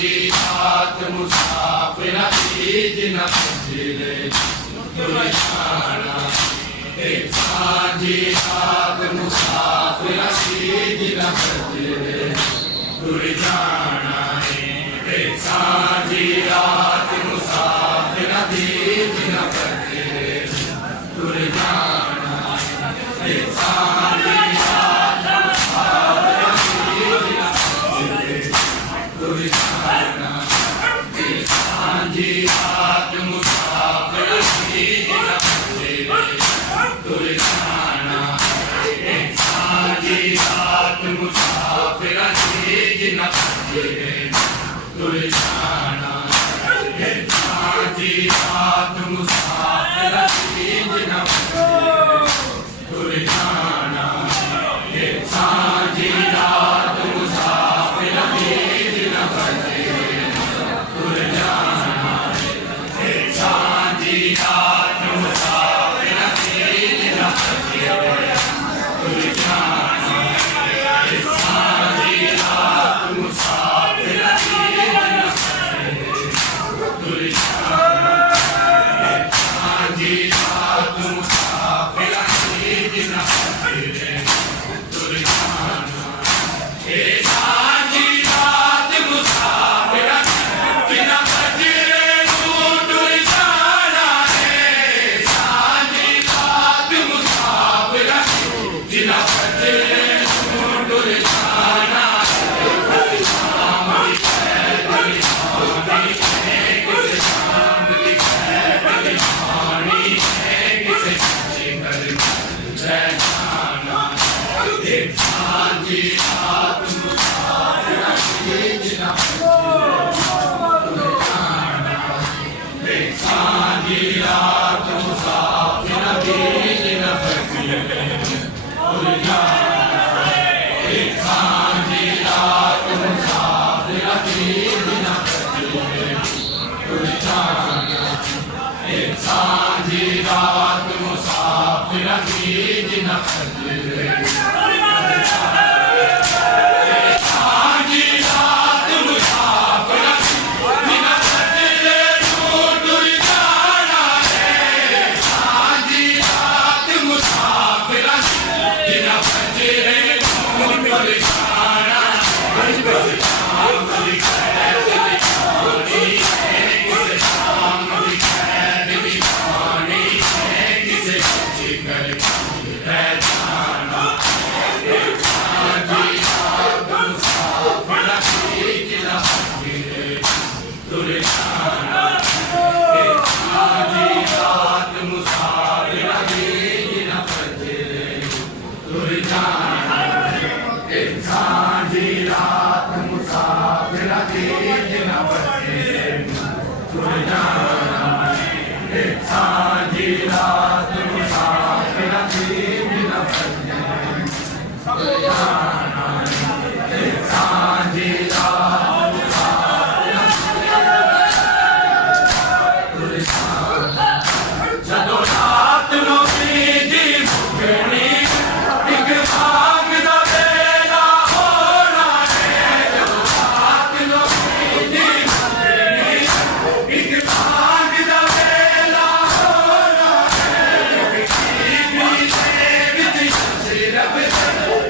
جی رات مسافر جن پجرے تر جانا ایک سانجھی رات مسافر جن پجرے تر جانا ایک سانجھی رات مسافر جن پجرے تر جانا ایک سانجھی رات مسافر تر جانا ایک سانجھی رات مسافر تر جانا ایک سانجھی رات مسافر جن پجرے تر جانا ایک سانجھی رات مسافر جن پجرے تر جانا ایک سانجھی رات مسافر جن پجرے تر جانا ایک سانجھی رات مسافر جن پجرے تر جانا ایک سانجھی رات مسافر جن پجرے تر جانا ایک سانجھی رات مسافر جن پجرے تر جانا ایک سانجھی رات مسافر جن پجرے تر جانا ایک سانجھی رات مسافر جن پجرے تر جانا شام کی خیر کھانی ہے کسے شام کی خیر کھانی ہے کسے سچی کر جے جانا ایک سانجھی رات مسافر جن پجرے تر جانا ایک سانجھی رات مسافر جن پجرے تر جانا ایک سانجھی رات مسافر جن پجرے تر جانا ایک سانجھی رات مسافر جن پجرے تر جانا ایک سانجھی رات مسافر جن پجرے تر جانا ایک سانجھی رات مسافر جن پجرے تر جانا شام کی خیر کھانی ہے کسے شام کی خیر کھانی ہے کسے سچی کر جے جانا ایک سانجھی رات مسافر جن پجرے تر جانا ایک سانجھی رات مسافر جن پجرے تر جانا ایک سانجھی رات مسافر جن پجرے تر جانا ایک سانجھی رات مسافر جن پجرے تر جانا ایک سانجھی رات مسافر تر جانا جدو رات نو بیجی بھگنی ایک بھاگ دا بیلا ہونا ہے جدو رات نو بیجی بھگنی ایک بھاگ دا بیلا ہونا ہے ایک بیوی دے وچ صرف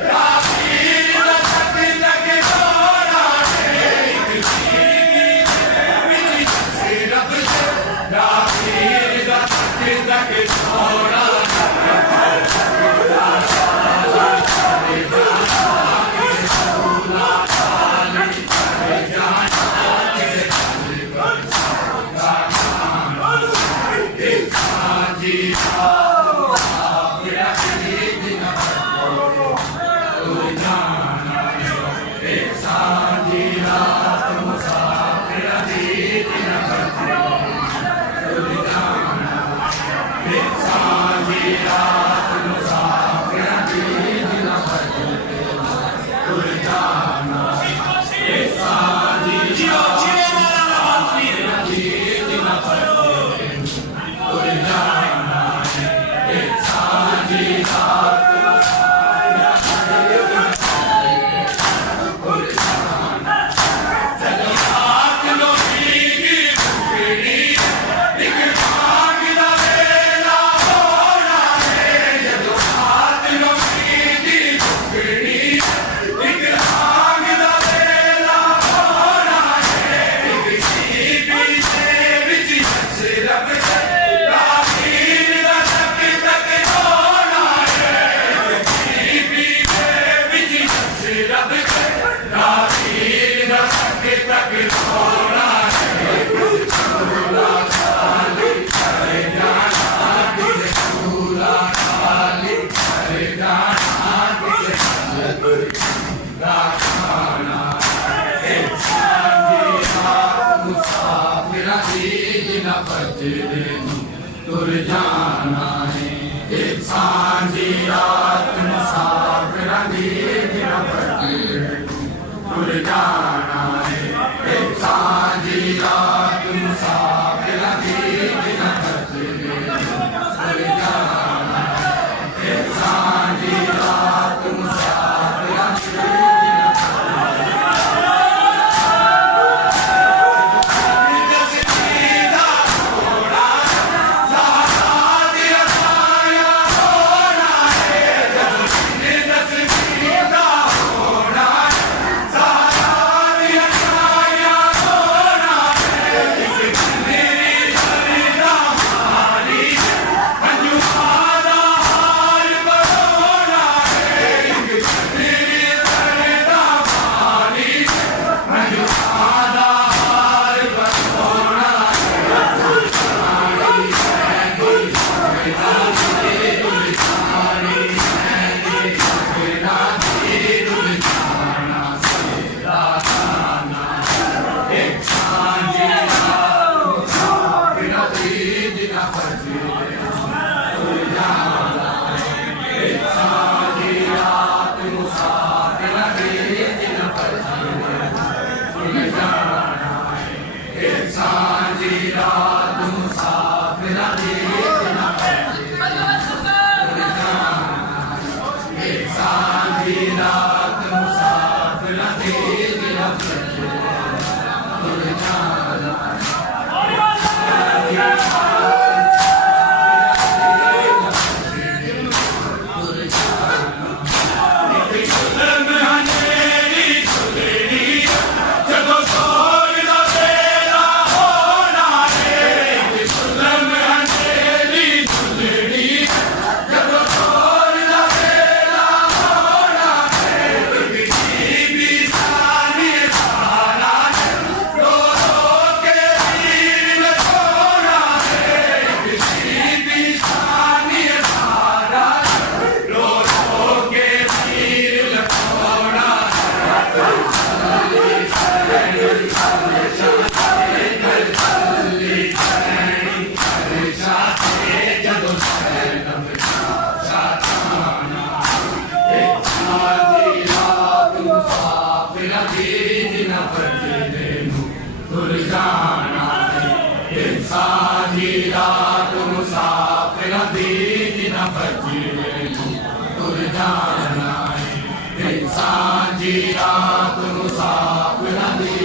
رابی फजरे तुर जाना है एक सांझी रात मुसाफिरां दी दिन फजरे तुर जाना है एक सांझी रात मुसाफिरां दी दिन फजरे तुर जाना है एक सांझी रात मुसाफिरां दी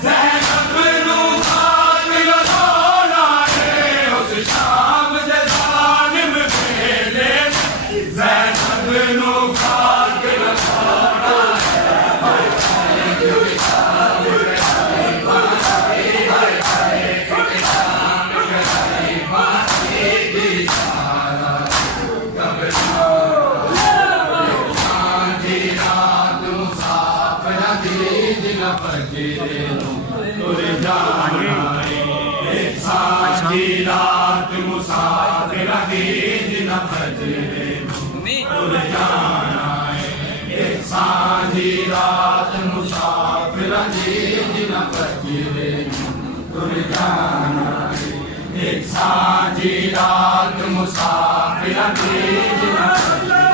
Zahra ਦੀ ਦਿਨ ਫਜਰੇ ਨੂੰ ਤੁਰ ਜਾਣਾ ਏ ਸਾਂਝੀ ਰਾਤ ਮੁਸਾਫਿਰਾਂ ਦੀ ਦਿਨ ਫਜਰੇ ਨੂੰ ਤੁਰ ਜਾਣਾ ਏ ਸਾਂਝੀ ਰਾਤ ਮੁਸਾਫਿਰਾਂ ਦੀ ਦਿਨ ਫਜਰੇ ਨੂੰ ਤੁਰ ਜਾਣਾ ਏ ਸਾਂਝੀ ਰਾਤ ਮੁਸਾਫਿਰਾਂ ਦੀ ਦਿਨ ਫਜਰੇ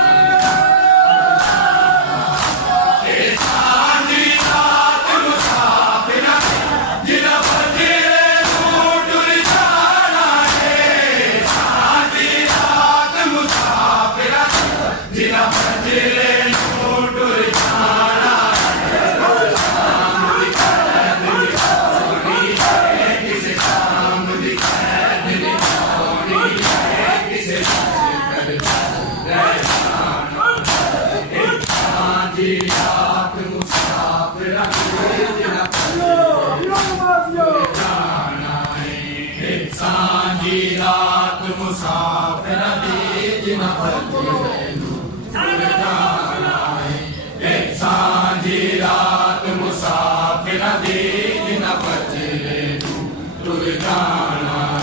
ਸਾਂਝੀ ਰਾਤ ਮੁਸਾਫਿਰਾਂ ਦੀ ਦਿਨ ਫਜਰੇ ਨੂੰ ਤੁਰ ਜਾਣਾ ਏ ਸਾਂਝੀ ਰਾਤ ਮੁਸਾਫਿਰਾਂ ਦੀ ਦਿਨ ਫਜਰੇ ਨੂੰ ਤੁਰ ਜਾਣਾ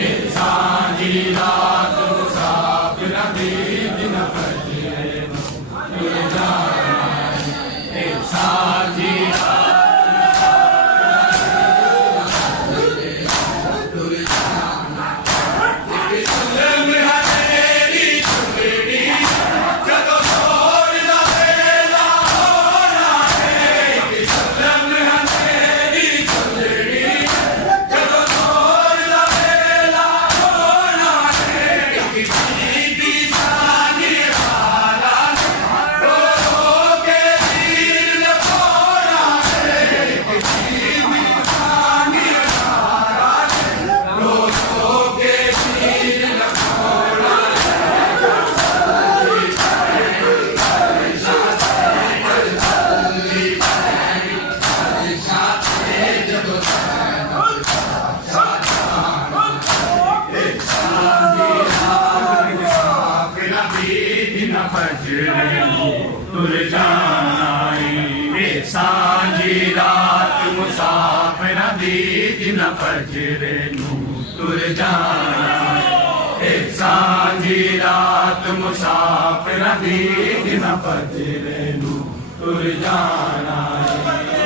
ਏ ਸਾਂਝੀ ਰਾਤ ਮੁਸਾਫਿਰਾਂ ਦੀ ਦਿਨ ਫਜਰੇ ਨੂੰ ਤੁਰ ਜਾਣਾ ਏ ਸਾਂਝੀ ਫਜਰੇ ਨੂੰ ਤੁਰ ਜਾਣਾ ਏ ਸਾਂਝੀ ਰਾਤ ਮੁਸਾਫਿਰਾਂ ਦੀ ਦਿਨ ਫਜਰੇ ਨੂੰ ਤੁਰ ਜਾਣਾ ਏ ਸਾਂਝੀ ਰਾਤ ਮੁਸਾਫਿਰਾਂ ਦੀ ਦਿਨ ਫਜਰੇ ਨੂੰ ਤੁਰ ਜਾਣਾ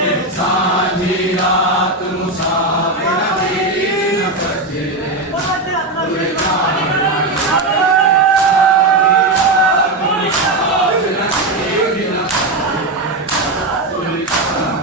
ਏ ਸਾਂਝੀ ਰਾਤ ਮੁਸਾਫਿਰਾਂ ਦੀ ਦਿਨ ਫਜਰੇ ਨੂੰ ਤੁਰ ਜਾਣਾ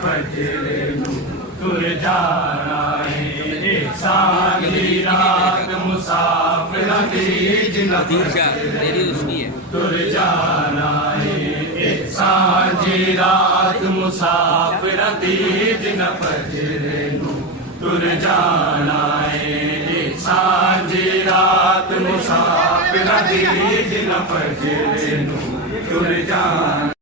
ਫਜਰੇ ਨੂੰ ਤੁਰ ਜਾਣਾ ਏ ਸਾਂਝੀ ਰਾਤ ਮੁਸਾਫਿਰਾਂ ਦੀ ਦਿਨ ਫਜਰੇ ਨੂੰ ਤੁਰ ਜਾਣਾ ਏ ਸਾਂਝੀ ਰਾਤ ਮੁਸਾਫਿਰਾਂ ਦੀ ਦਿਨ ਫਜਰੇ ਨੂੰ ਤੁਰ ਜਾਣਾ ਏ ਸਾਂਝੀ ਰਾਤ ਮੁਸਾਫਿਰਾਂ ਦੀ ਦਿਨ ਫਜਰੇ ਨੂੰ ਤੁਰ ਜਾਣਾ